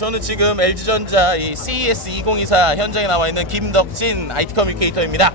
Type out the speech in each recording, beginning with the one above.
저는 지금 LG전자 이 CES 2024 현장에 나와 있는 김덕진 IT 커뮤니케이터입니다.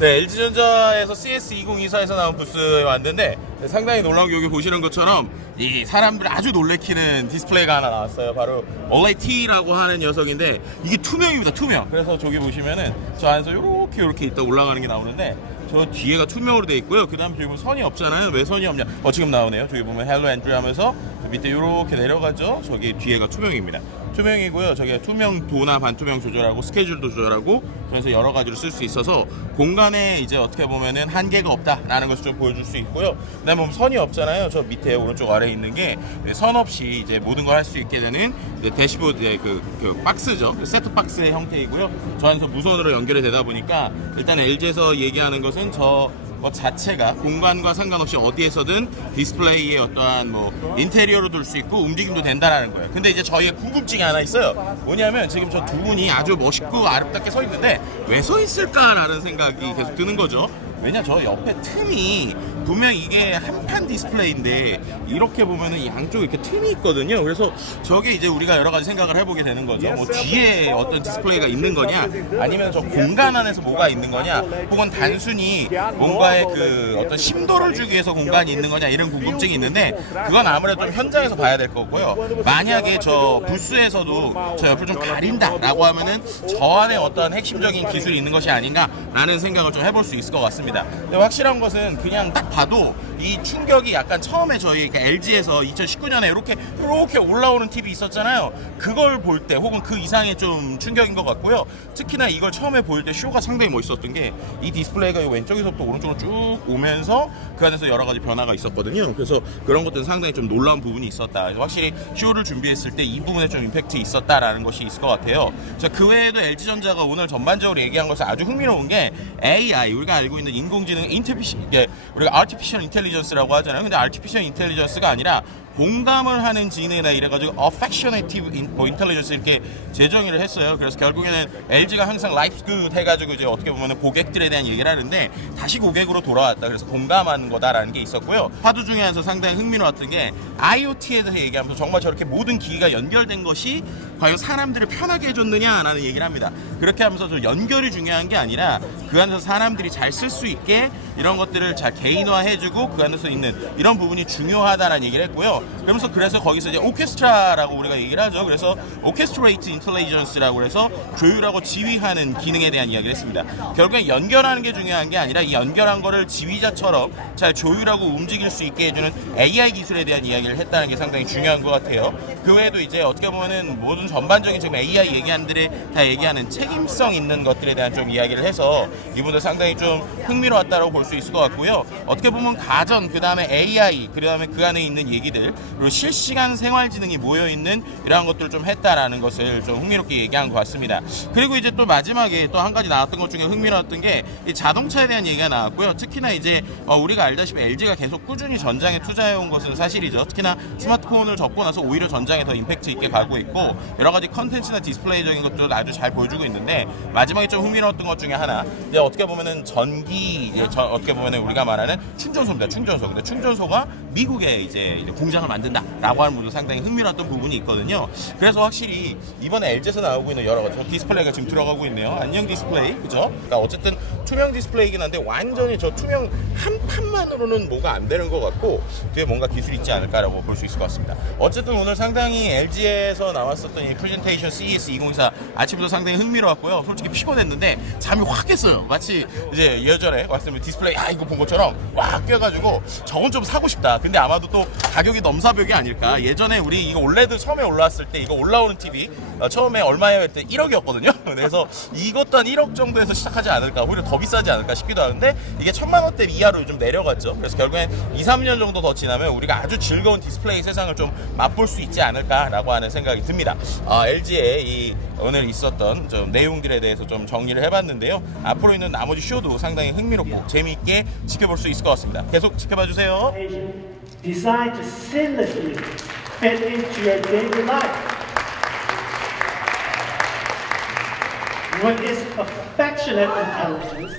네, LG전자에서 CES 2024에서 나온 부스에 왔는데 상당히 놀라운 게 여기 보시는 것처럼 이 사람들 아주 놀래키는 디스플레이가 하나 나왔어요. 바로 OLED라고 하는 녀석인데 이게 투명입니다. 투명. 그래서 저기 보시면은 저 안에서 이렇게 있다 올라가는 게 나오는데 저 뒤에가 투명으로 돼 있고요. 그 다음에 저기 보면 선이 없잖아요. 왜 선이 없냐? 지금 나오네요. 저기 보면 헬로 앤드류 하면서 밑에 이렇게 내려가죠. 저기 뒤에가 투명입니다. 투명이고요. 저기 투명 도나 반투명 조절하고 스케줄도 조절하고 그래서 여러 가지로 쓸 수 있어서 공간에 이제 어떻게 보면은 한계가 없다라는 것을 좀 보여줄 수 있고요. 그다음에 선이 없잖아요. 저 밑에 오른쪽 아래에 있는 게 선 없이 이제 모든 걸 할 수 있게 되는 대시보드의 그 박스죠. 세트 박스의 형태이고요. 저 안에서 무선으로 연결이 되다 보니까 일단 LG에서 얘기하는 것은 저 자체가 공간과 상관없이 어디에서든 디스플레이의 어떠한 뭐 인테리어로 둘 수 있고 움직임도 된다라는 거예요. 근데 이제 저희의 궁금증이 하나 있어요. 뭐냐면 지금 저 두 분이 아주 멋있고 아름답게 서 있는데 왜 서 있을까라는 생각이 계속 드는 거죠. 왜냐 저 옆에 틈이 분명 이게 한판 디스플레이인데 이렇게 보면은 양쪽에 이렇게 틈이 있거든요. 그래서 저게 이제 우리가 여러 가지 생각을 해보게 되는 거죠. 뭐 뒤에 어떤 디스플레이가 있는 거냐, 아니면 저 공간 안에서 뭐가 있는 거냐, 혹은 단순히 뭔가의 그 어떤 심도를 주기 위해서 공간이 있는 거냐 이런 궁금증이 있는데 그건 아무래도 좀 현장에서 봐야 될 거고요. 만약에 저 부스에서도 저 옆을 좀 가린다라고 하면은 저 안에 어떤 핵심적인 기술이 있는 것이 아닌가라는 생각을 좀 해볼 수 있을 것 같습니다. 근데 확실한 것은 그냥 딱 봐도 이 충격이 약간 처음에 저희 LG에서 2019년에 이렇게 올라오는 TV 있었잖아요. 그걸 볼 때 혹은 그 이상의 좀 충격인 것 같고요. 특히나 이걸 처음에 보일 때 쇼가 상당히 멋있었던 게 이 디스플레이가 왼쪽에서부터 오른쪽으로 쭉 오면서 그 안에서 여러 가지 변화가 있었거든요. 그래서 그런 것들은 상당히 좀 놀라운 부분이 있었다. 확실히 쇼를 준비했을 때 이 부분에 좀 임팩트 있었다라는 것이 있을 것 같아요. 자, 그 외에도 LG전자가 오늘 전반적으로 얘기한 것은 아주 흥미로운 게 AI, 우리가 알고 있는 인공지능 우리가 Artificial Intelligence라고 하잖아요. 근데 Artificial Intelligence가 아니라 공감을 하는 지능이다 이래가지고 Affectionative Intelligence 이렇게 재정의를 했어요. 그래서 결국에는 LG가 항상 Life's Good 해가지고 이제 어떻게 보면 고객들에 대한 얘기를 하는데 다시 고객으로 돌아왔다. 그래서 공감하는 거다라는 게 있었고요. 화두 중에서 상당히 흥미로웠던 게 IoT에 대해서 얘기하면서 정말 저렇게 모든 기기가 연결된 것이 과연 사람들을 편하게 해줬느냐라는 얘기를 합니다. 그렇게 하면서 저 연결이 중요한 게 아니라 그 안에서 사람들이 잘 쓸 수 있게 이런 것들을 잘 개인화해주고 그 안에서 있는 이런 부분이 중요하다라는 얘기를 했고요. 그래서 거기서 이제 오케스트라라고 우리가 얘기를 하죠. 그래서 Orchestrate Intelligence라고 해서 조율하고 지휘하는 기능에 대한 이야기를 했습니다. 결국엔 연결하는 게 중요한 게 아니라 이 연결한 거를 지휘자처럼 잘 조율하고 움직일 수 있게 해주는 AI 기술에 대한 이야기를 했다는 게 상당히 중요한 것 같아요. 그 외에도 이제 어떻게 보면은 모든 전반적인 지금 AI 얘기한들이 다 얘기하는 책임성 있는 것들에 대한 좀 이야기를 해서 이분들 상당히 좀 흥미로웠다고 볼 수 있을 것 같고요. 어떻게 보면 가전, 그 다음에 AI, 그 다음에 그 안에 있는 얘기들, 그리고 실시간 생활지능이 모여있는 이러한 것들을 좀 했다라는 것을 좀 흥미롭게 얘기한 것 같습니다. 그리고 이제 또 마지막에 또 한 가지 나왔던 것 중에 흥미로웠던 게 이 자동차에 대한 얘기가 나왔고요. 특히나 이제 우리가 알다시피 LG가 계속 꾸준히 전장에 투자해온 것은 사실이죠. 특히나 스마트폰을 접고 나서 오히려 전장에 더 임팩트 있게 가고 있고 여러 가지 컨텐츠나 디스플레이적인 것들도 아주 잘 보여주고 있는데 마지막에 좀 흥미로웠던 것 중에 하나 이제 어떻게 보면은 어떻게 보면은 우리가 말하는 충전소입니다. 충전소. 근데 충전소가 미국에 이제 공장을 만든다라고 하는 부분도 상당히 흥미로웠던 부분이 있거든요. 그래서 확실히 이번에 LG에서 나오고 있는 여러 가지 디스플레이가 지금 들어가고 있네요. 안녕 디스플레이, 그죠? 그러니까 어쨌든 투명 디스플레이긴 한데 완전히 저 투명 한 판만으로는 뭐가 안 되는 것 같고 뒤에 뭔가 기술이 있지 않을까라고 볼 수 있을 것 같습니다. 어쨌든 오늘 상당히 LG에서 나왔었던 이 프레젠테이션 CES 2024 아침부터 상당히 흥미로웠고요. 솔직히 피곤했는데 잠이 확 깼어요. 마치 이제 예전에 왔을 때 디스플레이 이거 본 것처럼 확 깨가지고 저건 좀 사고 싶다. 근데 아마도 또 가격이 넘사벽이 아닐까. 예전에 우리 이거 올레드 처음에 올라왔을 때 이거 올라오는 TV 처음에 얼마예요 할 때 1억이었거든요. 그래서 이것도 한 1억 정도에서 시작하지 않을까, 오히려 더 비싸지 않을까 싶기도 하는데 이게 1000만 원대 이하로 요즘 내려갔죠. 그래서 결국엔 2-3년 정도 더 지나면 우리가 아주 즐거운 디스플레이 세상을 좀 맛볼 수 있지 않을까라고 하는 생각이 듭니다. LG의 이 오늘 있었던 좀 내용들에 대해서 좀 정리를 해봤는데요. 앞으로 있는 나머지 쇼도 상당히 흥미롭고 재미있게 지켜볼 수 있을 것 같습니다. 계속 지켜봐 주세요. Designed to seamlessly fit into your daily life. What is affectionate intelligence